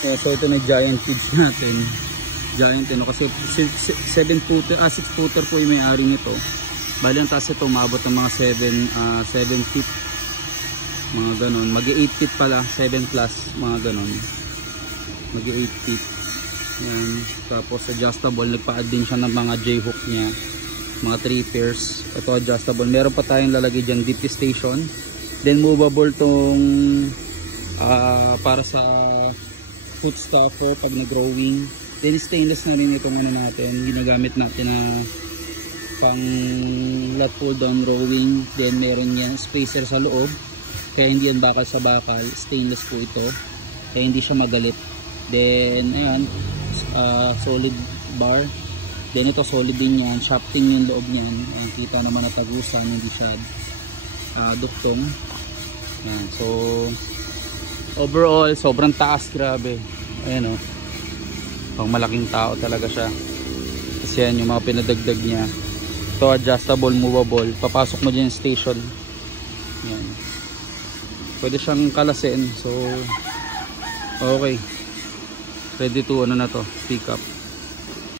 So ito na giant kids natin. Giant kasi 7 footer, 6 footer po yung may-ari nito. Bali ang taas ito umabot ng mga 7 feet. Mga ganon. Mag-8 feet pala, 7 plus, mga ganon. Mag-8 feet. Yan. Tapos adjustable, nagpa-add din siya ng mga J-hook niya. Mga 3 pairs. Ito adjustable. Meron pa tayong lalagay dyan, DP station. Then movable tong para sa foot stuffer pag nag-growing. Then stainless na rin itong ano natin, ginagamit natin na pang lat pull down rowing. Then meron yan spacer sa loob, kaya hindi yan bakal sa bakal. Stainless po ito, kaya hindi siya magalit. Then ayan, solid bar. Then ito solid din yan, shafting yung loob niyan. Ayan, kita naman na tagusan, hindi siya duktong. Ayan, so overall sobrang taas, grabe. Ayan o, pang malaking tao talaga siya. Kasi yan yung mga pinadagdag niya. Ito adjustable, movable. Papasok mo dyan yung station. Yan. Pwede siyang kalasin. So okay, ready to ano na to, pick up.